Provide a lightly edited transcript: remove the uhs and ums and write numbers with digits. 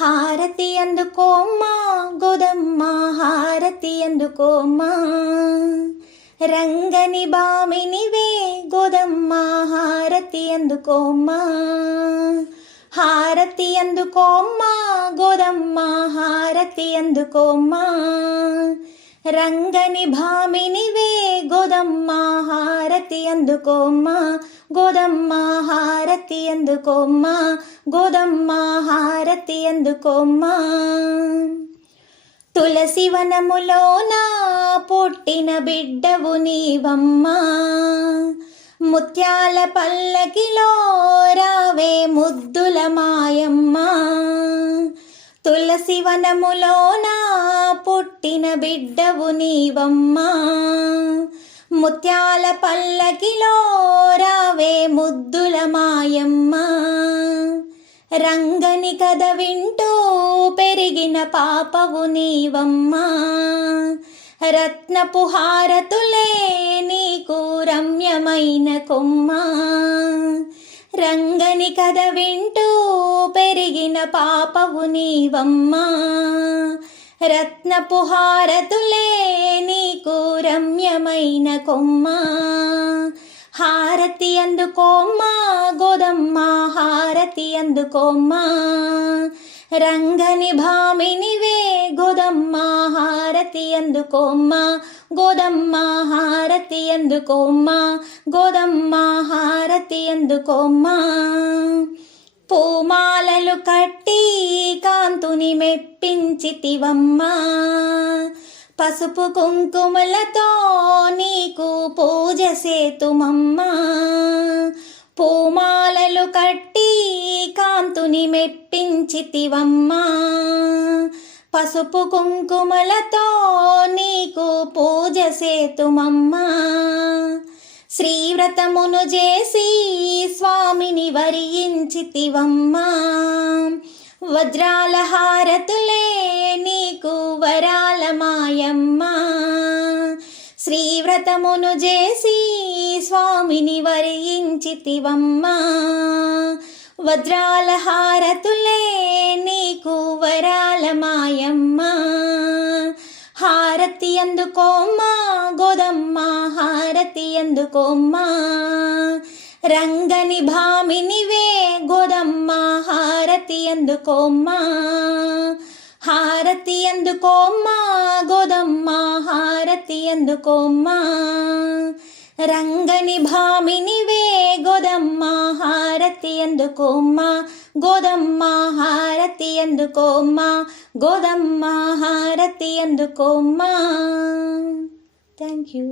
హారతి అందుకోమ్మా గోదమ్మ హారతి అందుకోమ్మా రంగని బామినివే గోదమ్మ హారతి అందుకోమ్మా హారతి అందుకోమ్మా గోదమ్మ హారతి అందుకోమ్మా రంగని భామినివే గోదమ్మ హారతి అందుకోమ్మా గోదమ్మ హారతి అందుకోమ్మా గోదమ్మ హారతి అందుకోమ్మా తులసి వనములోన పుట్టిన బిడ్డవు నీవమ్మా ముత్యాల పల్లకిలో రావే ముద్దుల మాయమ్మ తులసి వనములోన పుట్టిన బిడ్డవు నీవమ్మా ముత్యాల పల్లకిలో రావే ముద్దుల మాయమ్మ రంగని కథ వింటూ పెరిగిన పాపవు నీవమ్మా రత్నపు హారతులే నీకు రమ్యమైన కొమ్మ రంగని కథ వింటూ పెరిగిన పాపవు నీవమ్మా రత్నపు హారతులే నీకు రమ్యమైన కొమ్మ హారతి అందుకోమ్మా గోదమ్మ హారతి అందుకోమ్మా రంగని భామినివే గోదమ్మ హారతి అందుకోమ్మా గోదమ్మ హారతి అందుకోమ్మా గోదమ్మ హారతి అందుకోమ్మా పూమాలలు కట్టి కాంతుని మెప్పించితివమ్మా పసుపు కుంకుమలతో నీకు పూజ సేతుమమ్మా పూమాలలు కట్టి కాంతుని మెప్పించితివమ్మా పసుపు కుంకుమలతో నీకు పూజ సేతుమమ్మా శ్రీవ్రతమును చేసి స్వామిని వరించితివమ్మా వజ్రాల హారతులే నీకు వరాల మాయమ్మ శ్రీవ్రతమును చేసి స్వామిని వరించితివమ్మా వజ్రాల హారతులే నీకు వరాల మాయమ్మ హారతి అందుకోమ్మా గోదమ్మ హారతి అందుకోమ్మా రంగని భామినివే గోదమ్మ హారతి అందుకోమ్మా హారతి అందుకోమ్మా గోదమ్మ హారతి అందుకోమ్మా రంగని భామినివే గోదమ్మ హారతి అందుకోమ్మా గోదమ్మ హారతి అందుకోమ్మా గోదమ్మ హారతి అందుకోమ్మా థ్యాంక్ యూ.